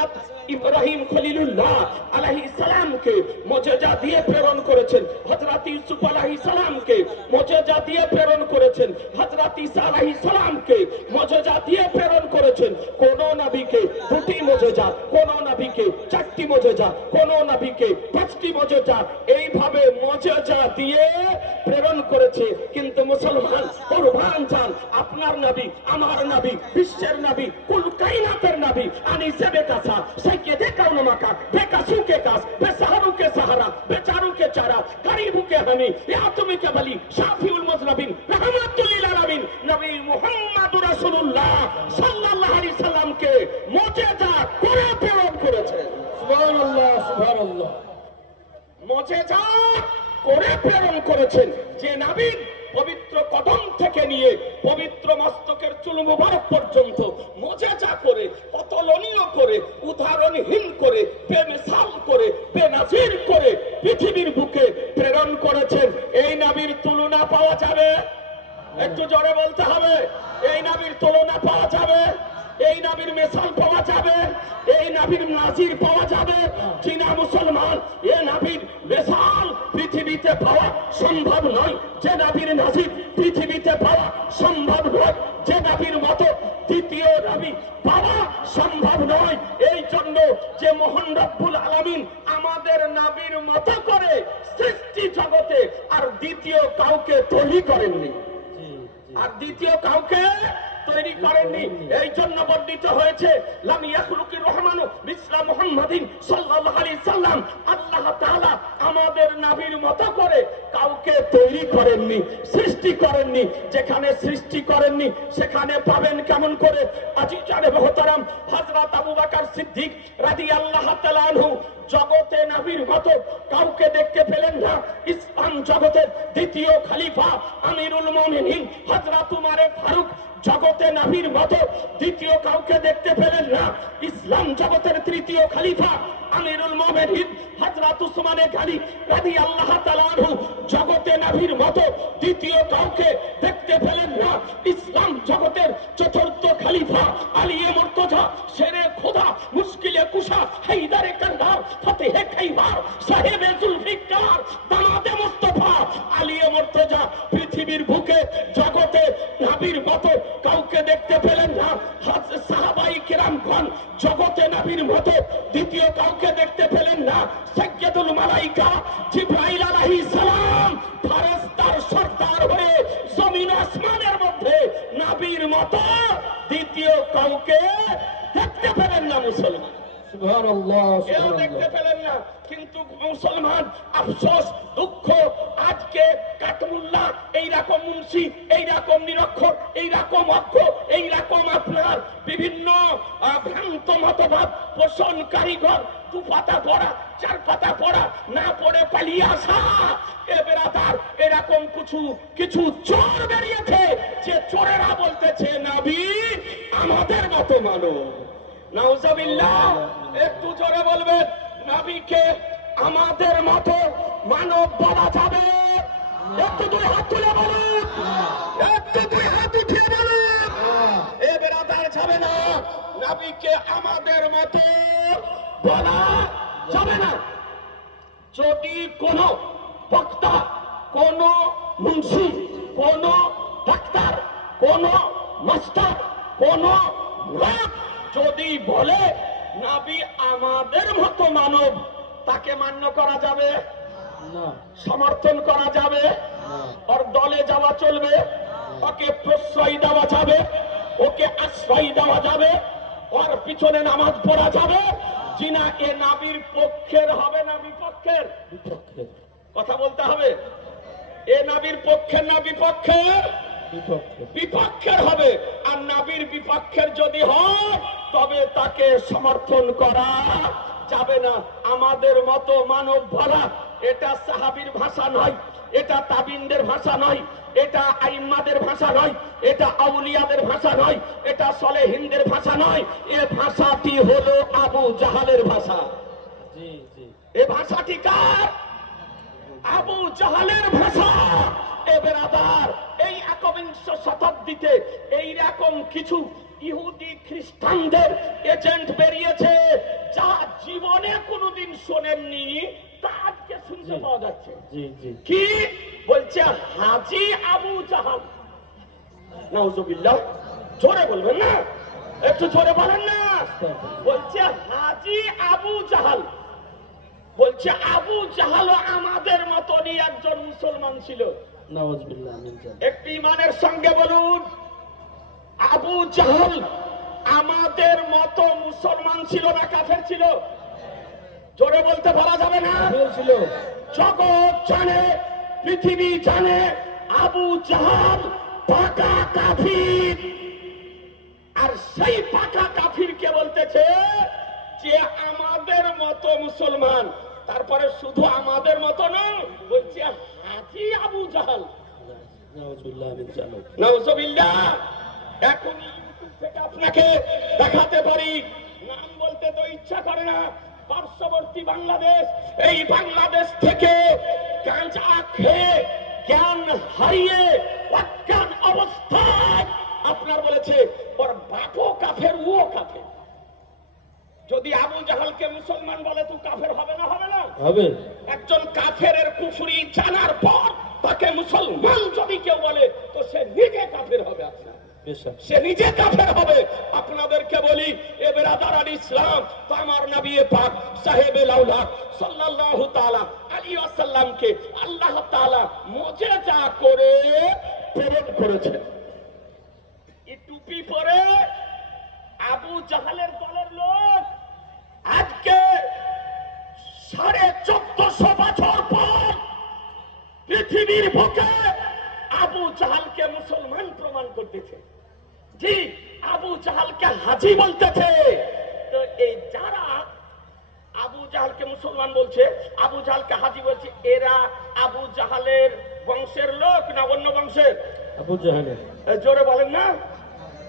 up. Ibrahim খলিলুল্লাহ আলাহি সালামকে মজেজা দিয়ে প্রেরণ করেছেন। হজরত ইউসুফ আলাহি সালামকে মজেজা দিয়ে প্রেরণ করেছেন। হজরত ঈসা আলাহি সালামকে মজেজা দিয়ে প্রেরণ করেছেন। কোন নবীকে দুটি মজেজা কোন নবীকে চারটি মজেজা কোন নবীকে পাঁচটি মজেজা এইভাবে মজেজা দিয়ে প্রেরণ করেছে। কিন্তু মুসলমান, কোরবান চান আপনার নবী, আমার নবী, বিশ্বের নবী, কুল কাইনাতের নবী আনিসে বেকাসা সাইকে কাউন মাকা বেকাসু কে কাস বেসাহারু কে সাহারা বেচারু কে চারা গরিবু কে হানি ইয়া তুমি কে বলি শাফিউল মুজনবিন রহমাতুল লিল আলামিন নবী মুহাম্মদুর রাসূলুল্লাহ সাল্লাল্লাহু আলাইহি সাল্লামকে মুজিজা করে প্রেরণ করেছেন সুবহানাল্লাহ সুবহানাল্লাহ মজেজা করে প্রেরণ করেছেন যে নাবিক পবিত্র কদম থেকে নিয়ে পবিত্র মস্তকের চুল মুবারক পর্যন্ত মোজাজা করে অতলনীয় করে, উদাহরণহীন করে, বেমিসাল করে, বেনাজির করে পৃথিবীর বুকে প্রেরণ করেছেন। এই নাবির তুলনা পাওয়া যাবে? একটু জোরে বলতে হবে। এই নাবির তুলনা পাওয়া যাবে? এই নাবির মেসাল পাওয়া যাবে এই নাবির নাজির পাওয়া যাবে। চীনা মুসলমান এ নাবির মেসাল পৃথিবীতে পাওয়া সম্ভব নয়। যে নাবির নাজির পৃথিবীতে পাওয়া সম্ভব নয় যে নাবির মতো দ্বিতীয় নাবি পাওয়া সম্ভব নয়। এই জন্য যে মোহন রব্বুল আলামিন আমাদের নাবির মতো করে সৃষ্টি জগতে আর দ্বিতীয় কাউকে তৈরি করেননি। আর দ্বিতীয় কাউকে তৈরি করেননি। এই জন্য বর্ণিত হয়েছে, লাম রহমানু মিসলা মুহাম্মাদিন সাল্লাল্লাহু আলাইহি সাল্লাম। আল্লাহ তাআলা আমাদের নবীর মতো করে কাউকে তৈরি করেননি, সৃষ্টি করেননি, যেখানে সৃষ্টি করেননি, সেখানে পাবেন কেমন করে? আজিজানে মহতারাম হযরত আবু বকর সিদ্দিক রাদিয়াল্লাহু তাআলা আনহু জগতে নবীর মতো কাউকে দেখতে পেলেন না। ইসলাম জগতের দ্বিতীয় খলিফা আমিরুল মুমিনিন হযরত উমারে ফারুক জগতে নবীর মতো, দ্বিতীয় কাউকে দেখতে পেলেন না। ইসলাম জগতের তৃতীয় খলিফা আমিরুল মুমিনিন হযরত উসমানে গানি রাদিয়াল্লাহু তাআলা আনহু। জগতে নবীর মতো, দ্বিতীয় কাউকে দেখতে পেলেন না। ইসলাম জগতের চতুর্থ খালিফা আলিয়ে মুর্তজা শেরে খোদা, মুশকিলে কুশা, হায়দারে কান্দার, ফতেহে খাইবার, সাহেবে জুলফিকার, দামাদে মুস্তাফা। আলিয়ে মুর্তজা পৃথিবীর বুকে, জগতে নবীর মতো কাউকে দেখতে পেলেন না। সাহাবাই সাহাবাই কিরামগণ জগতে নাবির মতো। দ্বিতীয় কাউকে দেখতে পেলেন না। সাইয়্যিদুল মালাইকা জিব্রাইল আলাইহিস সালাম ফারেস্তার সর্দার হয়ে জমিন আসমানের মধ্যে নাবির মতো। দ্বিতীয় কাউকে দেখতে পেলেন না মুসলমান। কেউ দেখতে পেলেন না কিন্তু মুসলমান আফসোস দুঃখ আজকে কাতমুল্লাহ এইরকম মুন্সি এইরকম নিরক্ষর এইরকম অক্ষ এইরকম আপনার বিভিন্ন ভ্রান্ত মতবাদ পোষণ কারিগর দু পাতা পড়া চার পাতা পড়া না পড়ে পালিয়ে আসা। এ বেরাদার এরকম কিছু কিছু চোর বেরিয়েছে যে চোরেরা বলতেছে নাবি আমাদের মতো মানব নাউজাবিল্লাহ, একটু জোরে বলবেন, নবীকে আমাদের মতো মানব বলা যাবে। একটু দুই হাত তুলে বলুন। একটু দুই হাত উঠিয়ে বলুন। এ বেরাদার যাবে না, নবীকে আমাদের মতো বলা যাবে না। যদি কোন বক্তা, কোন মুন্সি, কোন ডাক্তার, কোন মাস্টার, কোন লোক যদি বলে নাবি আমাদের মতো মানব তাকে মান্য করা যাবে? সমর্থন করা যাবে? ওর দলে যাওয়া চলবে? ওকে প্রশ্রয় দেওয়া যাবে? ওকে আশ্রয় দেওয়া যাবে? ওর পিছনে নামাজ পড়া যাবে? জিনা এ নাবির পক্ষের হবে না বিপক্ষের? বিপক্ষে কথা বলতে হবে। এ নাবির পক্ষের না বিপক্ষের? বিপক্ষে বিপক্ষের হবে। আর নাবির বিপক্ষের যদি হয় তবে তাকে সমর্থন করা যাবে না। আমাদের মতো মানব ভরা এটা সাহাবির ভাষা নয় এটা তাবিনদের ভাষা নয় এটা আইম্মাদের ভাষা নয় এটা আউলিয়াদের ভাষা নয় এটা সলে সলেহিনদের ভাষা নয়। এ ভাষাটি হলো আবু জাহালের ভাষা। জি জি। এ ভাষাটি কার? আবু জাহালের ভাষা। এ বেরাদার কিছু ইহুদি খ্রিস্টানদের এজেন্ট বেরিয়েছে যা জীবনে কোনোদিন শোনেননি। তা আজকে শুনতে পাওয়া যাচ্ছে। কি? বলছে হাজি আবু জাহাল। নাউজুবিল্লাহ। জোরে বলবেন না? একটু জোরে বলেন না। বলছে হাজি আবু জাহাল। বলছে আবু জাহালও আমাদের মতনই একজন মুসলমান ছিল। একটি ইমানের সঙ্গে বলুন। আবু জাহল আমাদের মতো মুসলমান ছিল না কাফের ছিল? জোরে বলতে পারা যাবে না? ছিল। জগৎ জানে পৃথিবী জানে আবু জাহাল পাকা কাফির। আর সেই পাকা কাফির কে বলতেছে যে আমাদের মতো মুসলমান তারপরে শুধু আমাদের মতো নয় বলছে হাজি আবু জাহাল। এখন ইউটিউব থেকে আপনাকে দেখাতে পারি। নাম বলতে তো ইচ্ছা করে না। পার্শ্ববর্তী বাংলাদেশ এই বাংলাদেশ থেকে গাঁজা খেয়ে জ্ঞান হারিয়ে অজ্ঞান অবস্থায় আপনার বলেছে ওর বাপও কাফের ও কাফের। যদি আবু জাহালকে মুসলমান বলে তো কাফের হবে না হবে না। হবে। একজন কাফের কুফরি জানার পর তাকে মুসলমান যদি কেউ বলে তো সে নিজে কাফের হবে পেশা সে নিজে কাফের হবে। আপনাদেরকে বলি, এ বেরাদার আল ইসলাম, আমার নবী পাক সাহেবে লাউলা সাল্লাল্লাহু তাআলা আলী ওয়াসাল্লামকে আল্লাহ তাআলা মুজিজা করে প্রেরণ করেছেন। এই টুপি পরে আবু জাহালের দলের লোক আজকে সাড়ে চোদ্দশো বছর পর পৃথিবীর বুকে আবু জাহালকে মুসলমান প্রমাণ করতেছে। জি আবু জাহালকে হাজি বলতেছে। তো এই যারা আবু জাহালকে মুসলমান বলছে আবু জাহালকে হাজি বলছে এরা আবু জাহালের বংশের লোক না অন্য বংশের? আবু জাহালের। জোরে বলেন না।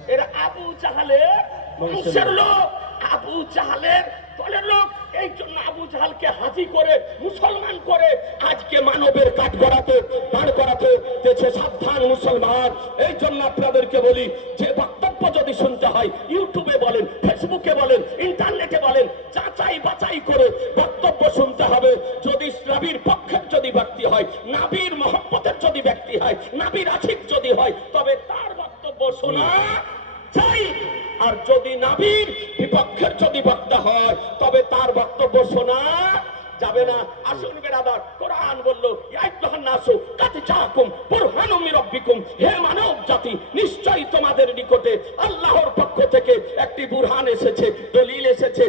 এরা আবু জাহালের বংশের। লোক। আবু জাহালের দলের লোক এই জন্য আবু জাহালকে হাজি করে, মুসলমান করে, আজকে মানবের কাঠ গড়াতে দাঁড় করাতে দেশে সাবধান মুসলমান। এই জন্য আপনাদেরকে বলি, যে বক্তব্য যদি শুনতে হয়, ইউটিউবে বলেন, ফেসবুকে বলেন, ইন্টারনেটে বলেন, যাচাই বাছাই করে বক্তব্য শুনতে হবে। যদি নাবির পক্ষের যদি ব্যক্তি হয়, নাবির মহব্বতের যদি ব্যক্তি হয়, নাবির আশিক যদি হয়, তবে তার বক্তব্য শোনা চাই আর যদি নাবির বিপক্ষের যদি বক্তা হয়, তবে তার বক্তব্য শোনা যাবে না। আসুন বেরাদার, কোরআন বলল ইয়াইতুহান নাসু, কাদ জাআকুম বুরহানুম মির রাব্বিকুম। হে মানব জাতি, নিশ্চয়ই তোমাদের নিকটে আল্লাহর পক্ষ থেকে একটি বুরহান এসেছে, দলিল এসেছে।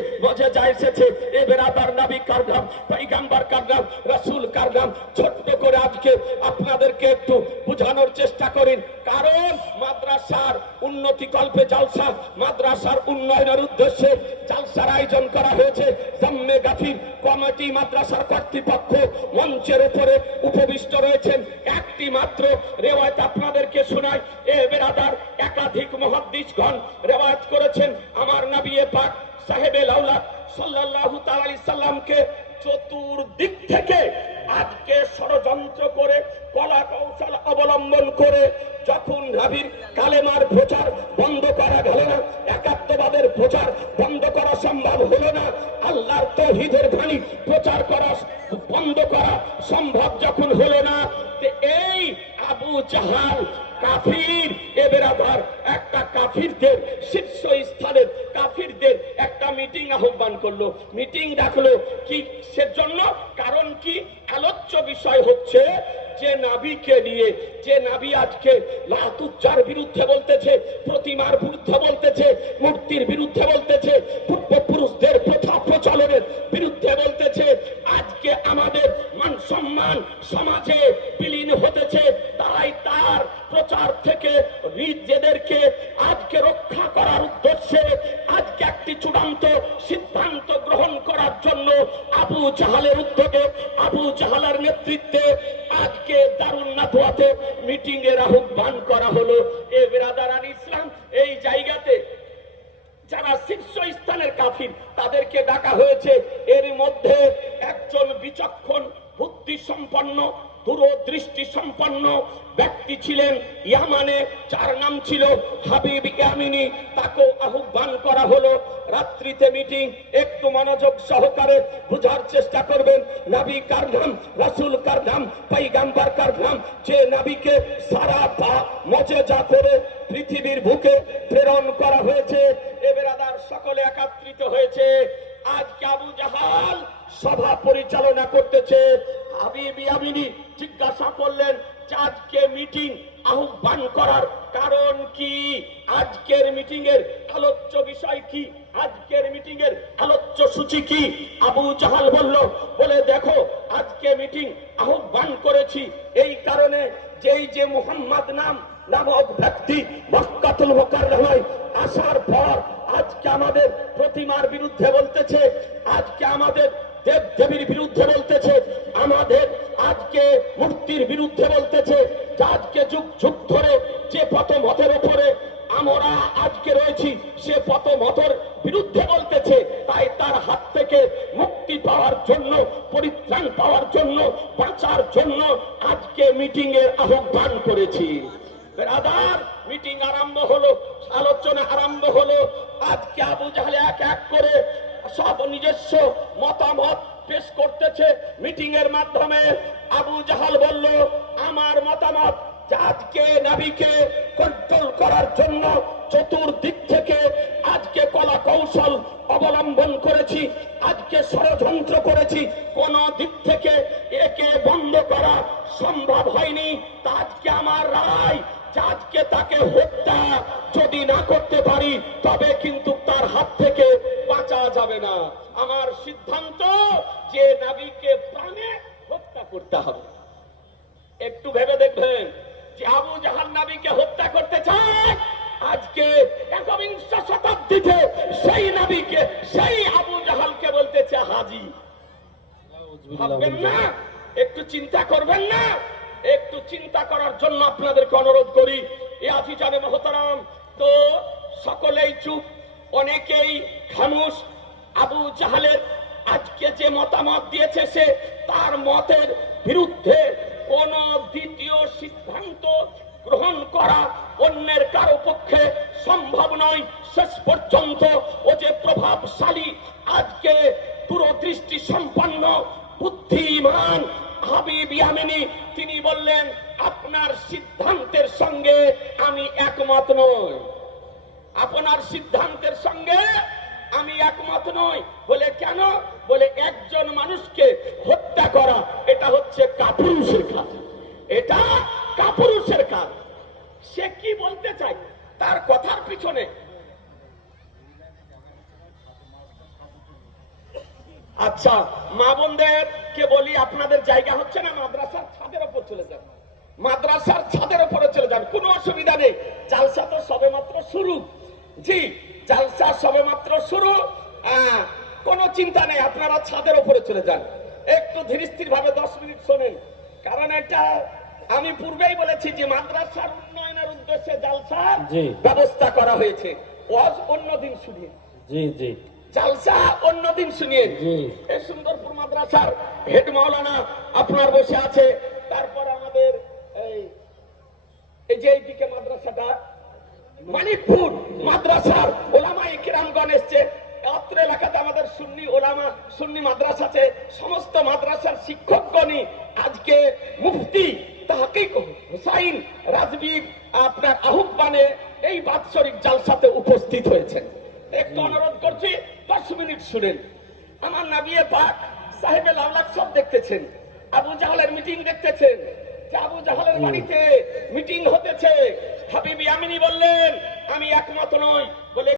উন্নতি কল্পে জালসা মাদ্রাসার উন্নয়নের উদ্দেশ্যে জালসার আয়োজন করা হয়েছে। জাম্মে গাফির কমিটি মাদ্রাসার কর্তৃপক্ষ মঞ্চের উপরে উপবিষ্ট রয়েছেন। একটি মাত্র রেওয়ায়ত আপনাদেরকে শোনায় এ বেরাদার একাধিক মহাদ্দিসগণ রেওয়ায়ত করেছেন। আমার নবিয়ে পাক সাহেবে লাউলা সাল্লাল্লাহু তাআলা সাল্লামকে চতুর্দিক থেকে আজকে ষড়যন্ত্র করে, কলা কৌশল অবলম্বন করে যখন রাবির কালেমার প্রচার বন্ধ করা গেল না, একাত্মবাদের প্রচার বন্ধ করা সম্ভব হলো না, আল্লাহর তহিদের বাণী প্রচার করা বন্ধ করা সম্ভব যখন হলো না এই আবু জাহাল কাফির। এবার আবার একটা কাফিরদের শীর্ষ স্থানের কাফিরদের একটা মিটিং আহ্বান করল। মিটিং ডাকলো কি সেজন্য? কারণ কি? আলোচ্য বিষয় হচ্ছে যে নাবিকে নিয়ে, যে নাবি আজকে লাতুচ্চার বিরুদ্ধে বলতেছে, প্রতিমার বিরুদ্ধে বলতেছে, মূর্তির বিরুদ্ধে বলতেছে, পূর্বপুরুষদের প্রথা প্রচলনের বিরুদ্ধে বলতেছে, আজকে আমাদের মান সম্মান সমাজে বিলীন হতেছে, তাই তার প্রচার থেকে নিজেদেরকে আজকে রক্ষা করার উদ্দেশ্যে আজকে একটি চূড়ান্ত সিদ্ধান্ত গ্রহণ করার জন্য আবু জাহালের উদ্যোগে, আবু জাহালের নেতৃত্বে আজকে দারুণ নাথুয়াতে মিটিং এর আহ্বান করা হলো। এ বেরাদার আল ইসলাম, এই জায়গাতে যারা শীর্ষ স্থানের কাফির, তাদেরকে ডাকা হয়েছে। এর মধ্যে একজন বিচক্ষণ বুদ্ধি সম্পন্ন দূরদৃষ্টি সম্পন্ন ব্যক্তি ছিলেন ইয়ামানে, যার নাম ছিল হাবিব ইয়ামিনী। তাকেও আহ্বান করা হলো, রাত্রিতে মিটিং একটু মনোযোগ সহকারে বোঝার চেষ্টা করবেন। নাবি কার নাম, রাসুল কার নাম পাইগাম্বার কার নাম, যে নাবিকে সারা পা মজেজা করে পৃথিবীর বুকে প্রেরণ করা হয়েছে। এ বেরাদার সকলে একাত্রিত হয়েছে। আজকে আবু জাহাল সভা পরিচালনা করতেছে। হাবিব ইয়ামিনী জিজ্ঞাসা করলেন আজকে মিটিং আহ্বান করার কারণ কি? আজকের মিটিং এর আলোচ্য বিষয় কি? আজকের মিটিং এর আলোচ্য সূচি কি? আবু জাহাল বলল, বলে দেখো, আজকে মিটিং আহ্বান করেছি। এই কারণে যেই যে মোহাম্মদ নাম, নামক ব্যক্তি মক্কাতুল মোকাররমায় আসার পর আজকে আমাদের প্রতিমার বিরুদ্ধে বলতেছে, আজকে আমাদের দেব দেবীর বিরুদ্ধে বলতেছে, আমাদের আজকে মূর্তির বিরুদ্ধে বলতেছে, আজকে যুগ যুগ ধরে যে পত মতের উপরে আমরা আজকে রয়েছি, সে পত মতর বিরুদ্ধে বলতেছে। তাই তার হাত থেকে মুক্তি পাওয়ার জন্য, পরিত্রাণ পাওয়ার জন্য, বাঁচার জন্য আজকে মিটিং এর আহ্বান করেছি। বেরাদার, মিটিং আরম্ভ হলো, আলোচনা আরম্ভ হলো। আজকে আবু জাহালে এক এক করে সব নিজস্ব মতামত পেশ করতেছে। মিটিং এর মাধ্যমে আবু জাহাল বলল, আমার মতামত আজকে নাবিকে কন্ট্রোল করার জন্য চতুর্দিক থেকে আজকে কলা কৌশল অবলম্বন করেছি, আজকে ষড়যন্ত্র করেছি। কোন দিক থেকে একে বন্ধ করা সম্ভব হয়নি। আজকে আমার রায় আজকে তাকে হত্যা যদি না করতে পারি, তবে কিন্তু তার হাত থেকে বাঁচা যাবে না। আমার সিদ্ধান্ত যে নাবিকে প্রাণে হত্যা করতে হবে। একটু ভেবে দেখবেন যে আবু জাহান নাবিকে হত্যা করতে চায়, আজকে একবিংশ শতাব্দীতে সেই নাবিকে সেই আবু জাহালকে বলতেছে হাজি। ভাববেন না, একটু চিন্তা করবেন না। একটু চিন্তা করার জন্য আপনাদেরকে অনুরোধ করি, এ আজি জানে মহতারাম, তো সকলেই চুপ। অনেকেই খামুশ। আবু জাহালের আজকে যে মতামত দিয়েছে সে, তার মতের বিরুদ্ধে কোন দ্বিতীয় সিদ্ধান্ত গ্রহণ করা অন্যের কারও পক্ষে সম্ভব নয়। শেষ পর্যন্ত ও যে প্রভাবশালী, আজকে দূরদৃষ্টি সম্পন্ন বুদ্ধিমান হাবিব ইয়ামিনী, তিনি বললেন, আপনার সিদ্ধান্তের সঙ্গে আমি একমত নই। আপনার সিদ্ধান্তের সঙ্গে আমি একমত নই। বলে কেন? বলে একজন মানুষকে হত্যা করা, এটা হচ্ছে কাপুরুষের কাজ। এটা কাপুরুষের কাজ। সে কি বলতে চায়? তার কথার পিছনে। আচ্ছা মা বোনদের কে বলি, আপনাদের জায়গা হচ্ছে না, মাদ্রাসার ছাদের ওপর চলে যান। মাদ্রাসার ছাদের ওপরে চলে যান, কোনো অসুবিধা নেই। জালসা তো সবে মাত্র শুরু। জি জালসা সবে মাত্র শুরু। কোনো চিন্তা নেই আপনারা ছাদের ওপরে চলে যান। একটু ধীরস্থির ভাবে দশ মিনিট শোনেন কারণ এটা আমি পূর্বেই বলেছি যে মাদ্রাসার উন্নয়নের উদ্দেশ্যে জালসার ব্যবস্থা করা হয়েছে। ওয়াজ অন্যদিন শুনিয়ে। জি জি। জালসা অন্যদিন শুনিয়ে। জি। এই সুন্দরপুর মাদ্রাসার হেড মাওলানা আপনার বসে আছে। তারপর আমাদের এই এই যে এইদিকে মাদ্রাসাটা মানিকপুর মাদ্রাসার ওলামা ইকরামগণ এসছে। অত্র এলাকাতে আমাদের সুন্নি ওলামা সুন্নি মাদ্রাসাতে সমস্ত মাদ্রাসার শিক্ষকগণই আজকে মুফতি তাহকিক হুসাইন রাজবি আপনার আহ্বানে এই বাৎসরিক জালসাতে উপস্থিত হয়েছেন। একটু অনুরোধ করছি দশ মিনিট শুনেন। আমার নাবিয়ে পাক সাহেবের লাউলাক সব দেখতেছেন। আবু জাহালের মিটিং দেখতেছেন। আবু জাহালের বাড়িতে মিটিং হতেছে। হাবিবি আমিনী বললেন আমি একমত নই বলে